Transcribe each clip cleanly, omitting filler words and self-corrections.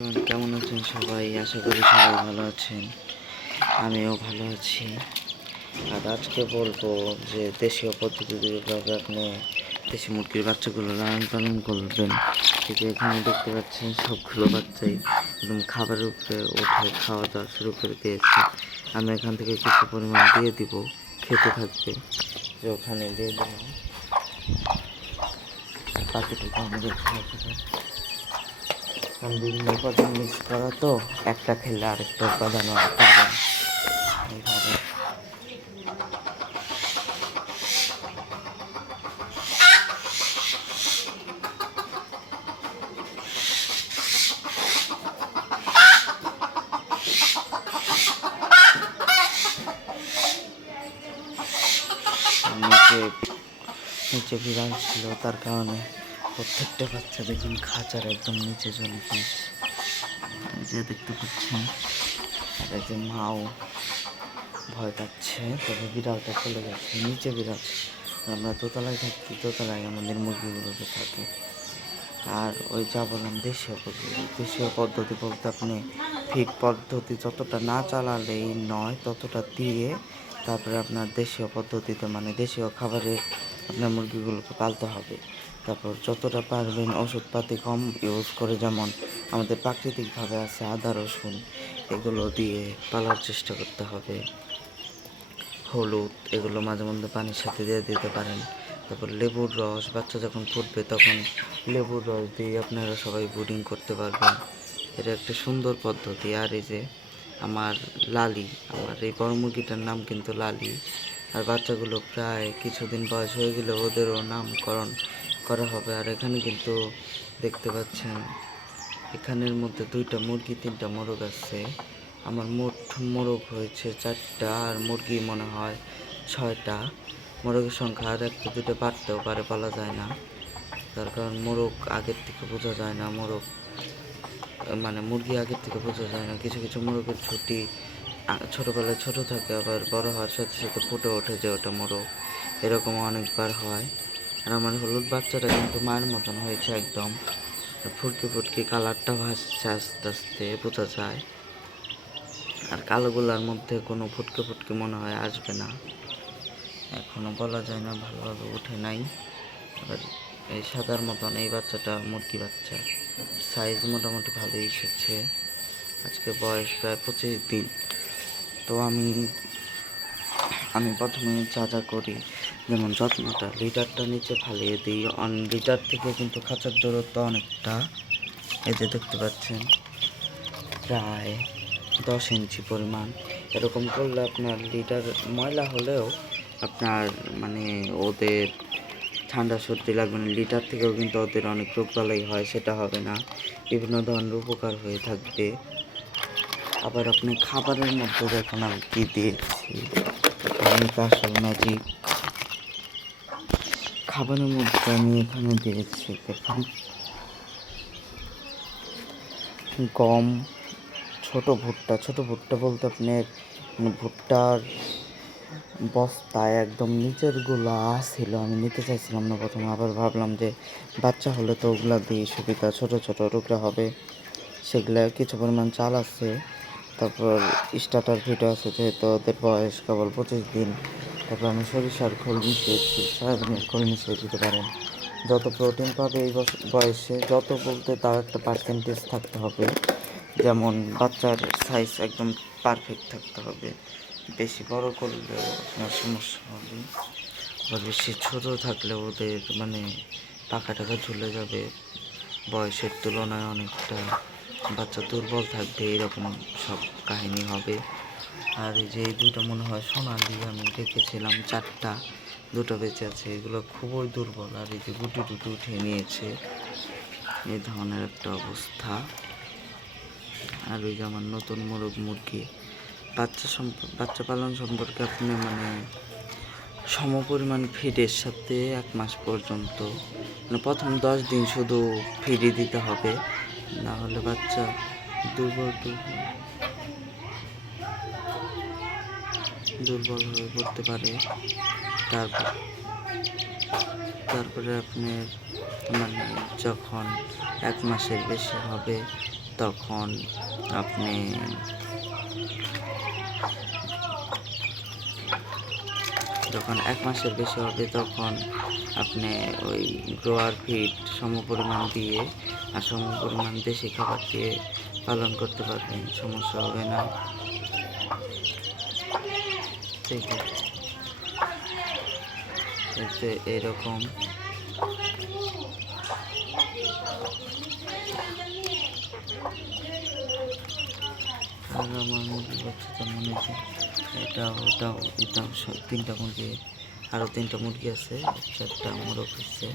কেমন আছেন সবাই? আশা করি সবাই ভালো আছেন। আমিও ভালো আছি। আর আজকে বলবো যে দেশীয় পদ্ধতিতে কীভাবে আপনি দেশি মুরগির বাচ্চাগুলো লালন পালন করবেন। এই যে এখানে দেখতে পাচ্ছেন সবগুলো বাচ্চাই একদম খাবারের উপরে উঠে খাওয়া দাওয়া শুরু করে দিয়েছে। আমি এখান থেকে কিছু পরিমাণ দিয়ে দিব, খেতে থাকবে। যে ওখানে দিয়ে দিলাম, বাকিটুকু আমাদের খাওয়া যাবে। কারণ বিভিন্ন উপাদান মিক্স করা তো, একটা খেলে আরেকটা উপাদানও পাবেন এইভাবে। নিচে নিচে বিড়াল ছিল, তার কারণে প্রত্যেকটা বাচ্চা দেখুন খাঁচার একদম নিচে চলে গিয়েছে। এই যে দেখতে পাচ্ছেন, আর এই যে মাও ভয় পাচ্ছে, তবে বিড়ালটা চলে গেছে নিচে। বিড়াল, আমরা দোতলায় থাকি, দোতলায় আমাদের মুরগিগুলোকে থাকে। আর ওই যা বললাম দেশীয় পদ্ধতি বলতে আপনি ফিড পদ্ধতি যতটা না চালালেই নয়, ততটা দিয়ে তারপরে আপনার দেশীয় পদ্ধতিতে মানে দেশীয় খাবারে আপনার মুরগিগুলোকে পালতে হবে। তারপর যতটা পারবেন ওষুধপাতি কম ইউজ করে, যেমন আমাদের প্রাকৃতিকভাবে আছে আদা রসুন, এগুলো দিয়ে পালার চেষ্টা করতে হবে। হলুদ এগুলো মাঝে মধ্যে পানির সাথে দিয়ে দিতে পারেন। তারপর লেবুর রস, বাচ্চা যখন ফুটবে তখন লেবুর রস দিয়ে আপনারা সবাই ব্রুডিং করতে পারবেন। এটা একটা সুন্দর পদ্ধতি। আর এই যে আমার লালি, আমার এই বড় মুরগিটার নাম কিন্তু লালি। আর বাচ্চাগুলো প্রায় কিছুদিন বয়স হয়ে গেলে ওদেরও নামকরণ করা হবে। আর এখানে কিন্তু দেখতে পাচ্ছেন, এখানের মধ্যে 2টা মুরগি 3টা মোরগ আছে। আমার মোট মোরগ হয়েছে 4টা, আর মুরগি মনে হয় 6টা। মোরগের সংখ্যা আর 1-2টা বাড়তেও পারে, বলা যায় না। তার কারণ মোরগ আগের থেকে বোঝা যায় না, মোরগ মানে মুরগি আগের থেকে বোঝা যায় না। কিছু কিছু মোরগের ছুটি ছোটোবেলায় ছোটো থাকে, আবার বড় হওয়ার সাথে সাথে ফুটে ওঠে যে ওটা মোরগ, এরকম অনেকবার হয়। আর আমার হলুদ বাচ্চাটা কিন্তু মায়ের মতন হয়েছে একদম, ফুটকি ফুটকি কালারটা ভাসছে, আস্তে আস্তে বোঝা যায়। আর কালোগুলার মধ্যে কোনো ফুটকে ফুটকে মনে হয় আসবে না, এখনও বলা যায় না, ভালোভাবে উঠে নাই। আবার এই সাদার মতন এই বাচ্চাটা মুরগি বাচ্চা, সাইজ মোটামুটি ভালোই এসেছে। আজকে বয়স প্রায় 25 দিন। তো আমি প্রথমে যা করি, যেমন যত্নটা, লিটারটা নিচে ফালিয়ে দিই। লিটার থেকে কিন্তু খাঁচার দূরত্ব অনেকটা, এই যে দেখতে পাচ্ছেন প্রায় 10 ইঞ্চি পরিমাণ। এরকম করলে আপনার লিটার ময়লা হলেও আপনার মানে ওদের ঠান্ডা সর্দি লাগবে না। লিটার থেকেও কিন্তু ওদের অনেক রোগবালাই হয়, সেটা হবে না, বিভিন্ন ধরনের উপকার হয়ে থাকবে। আবার আপনি খাবারের মধ্যে দেখুন আমি কী দিয়েছি, আসল ম্যাজিক। খাবারের মধ্যে আমি এখানে দিয়েছি দেখুন গম, ছোট ভুট্টা বলতে আপনার ভুট্টার বস্তায় একদম নিচের গুলা ছিল, আমি নিতে চাইছিলাম না প্রথমে, আবার ভাবলাম যে বাচ্চা হলে তো ওগুলা দিয়ে সুবিধা, ছোট টুকরা হবে। সেগুলা কিছু পরিমাণ চাল আছে, তারপর স্টার্টার ভিডিও আছে, যেহেতু ওদের বয়স কেবল 25 দিন। তারপর আমি সরিষার খোল মিশিয়েছি, সয়াবিনের খোল মিশিয়ে দিতে পারেন। যত প্রোটিন পাবে এই বয়সে, যত বলতে তার একটা পার্সেন্টেজ থাকতে হবে। যেমন বাচ্চার সাইজ একদম পারফেক্ট থাকতে হবে, বেশি বড় করলেও আপনার সমস্যা হবে, আবার বেশি ছোটো থাকলে ওদের মানে পাখা টাকা ঝুলে যাবে, বয়সের তুলনায় অনেকটা বাচ্চা দুর্বল থাকবে, এরকম সব কাহিনী হবে। আর এই যে এই দুটো মনে হয় সোনালি, আমি রেখেছিলাম 4টা, 2টো বেঁচে আছে, এগুলো খুবই দুর্বল। আর এই যে গুটি টুটি উঠিয়ে নিয়েছে, এই ধরনের একটা অবস্থা। আর ওই যে আমার নতুন মুরগি বাচ্চা পালন সম্পর্কে আপনি মানে সমপরিমাণ ফিডের সাথে 1 মাস পর্যন্ত, মানে প্রথম 10 দিন শুধু ফিডই দিতে হবে, না হলে বাচ্চা দুর্বল হয়ে পড়তে পারে। তারপরে আপনার মানে যখন 1 মাসের বেশি হবে তখন আপনি যখন 1 মাসের বেশি হবে তখন আপনি ওই গ্রোয়ার ফিড সমপরিমাণ দিয়ে আর সমপরিমাণ দেশি খাবার দিয়ে পালন করতে পারবেন, সমস্যা হবে না। ঠিক আছে, এতে এরকম আর আমার মুরগির বাচ্চাটা মনে হয় এটাও 3টা মুরগি, আরও 3টা মুরগি আছে, 4টা মোরগ হচ্ছে,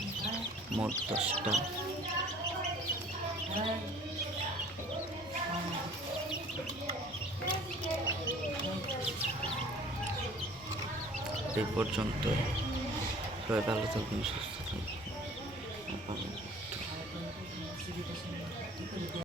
মোট 10টা। এই পর্যন্ত, সবাই ভালো থাকবেন, সুস্থ থাকবেন।